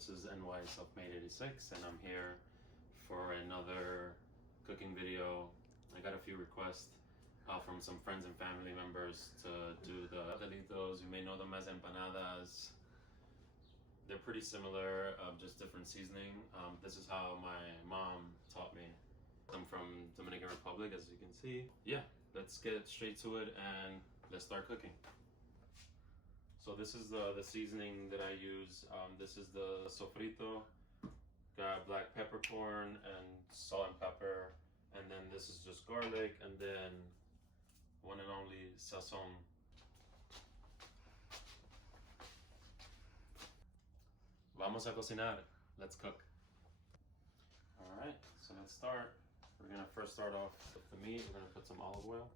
This is NY Selfmade 86, and I'm here for another cooking video. I got a few requests from some friends and family members to do the pastelitos. You may know them as empanadas. They're pretty similar, just different seasoning. This is how my mom taught me. I'm from Dominican Republic, as you can see. Yeah, let's get straight to it and let's start cooking. So this is the seasoning that I use. This is the sofrito. Got black peppercorn and salt and pepper. And then this is just garlic, and then one and only sazon. Vamos a cocinar. Let's cook. All right, so let's start. We're gonna first start off with the meat. We're gonna put some olive oil.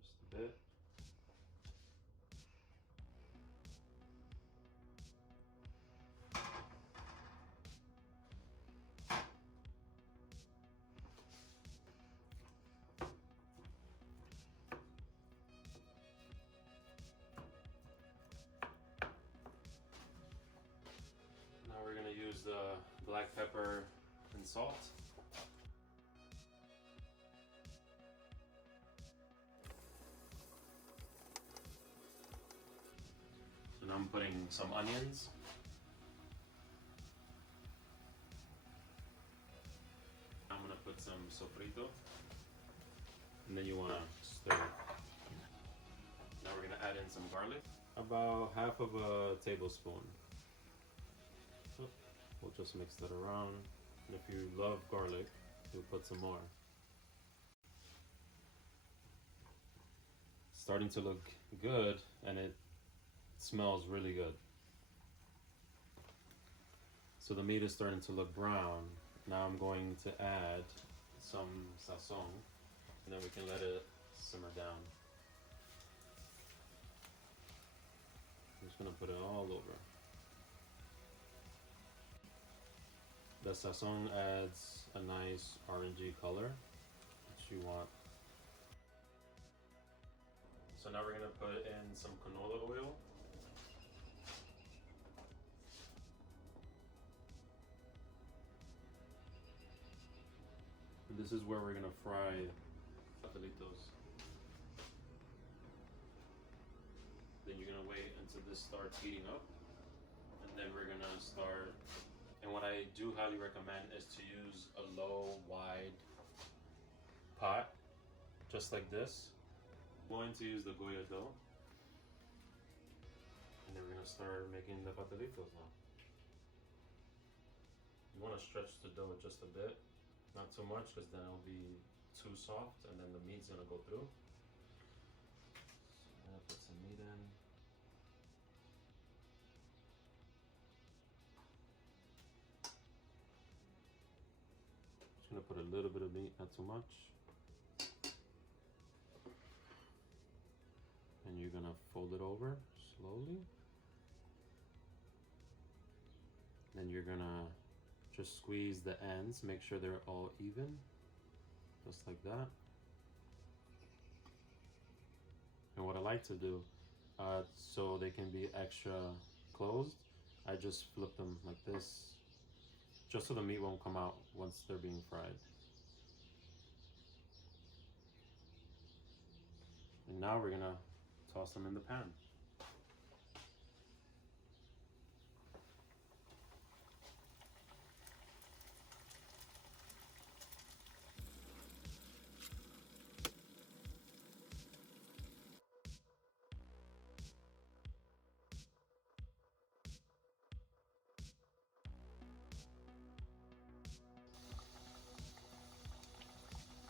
Just a bit. Now we're gonna use the black pepper and salt. So now I'm putting some onions. I'm gonna put some sofrito. And then you wanna stir. Now we're gonna add in some garlic. About half of a tablespoon. We'll just mix that around. And if you love garlic, you'll put some more. It's starting to look good, and it smells really good. So the meat is starting to look brown. Now I'm going to add some sazon, and then we can let it simmer down. I'm just gonna put it all over. The sazon adds a nice orangey color that you want. So now we're gonna put in some canola oil. And this is where we're gonna fry pastelitos. Then you're gonna wait until this starts heating up, and then we're gonna start. And what I do highly recommend is to use a low, wide pot, just like this. I'm going to use the Goya dough, and then we're gonna start making the pastelitos now. You wanna stretch the dough just a bit, not too much, because then it'll be too soft, and then the meat's gonna go through. So I'm gonna put some meat in. Just gonna put a little bit of meat, not too much. And you're gonna fold it over slowly. Then you're gonna just squeeze the ends, make sure they're all even, just like that. And what I like to do, so they can be extra closed, I just flip them like this, just so the meat won't come out once they're being fried. And now we're gonna toss them in the pan.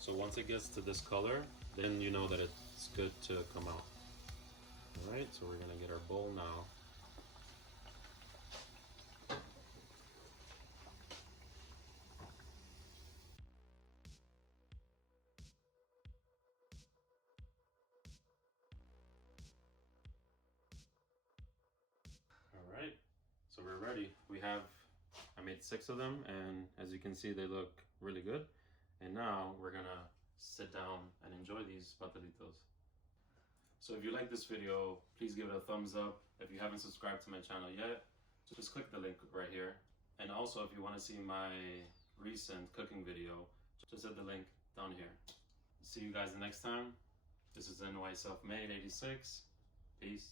So once it gets to this color, then you know that it's good to come out. All right, so we're gonna get our bowl now. All right, so we're ready. I made 6 of them, and as you can see, they look really good. And now we're gonna sit down and enjoy these pastelitos. So if you like this video, please give it a thumbs up. If you haven't subscribed to my channel yet, just click the link right here. And also, if you want to see my recent cooking video, just hit the link down here. See you guys the next time. This is NY Self Made 86. Peace.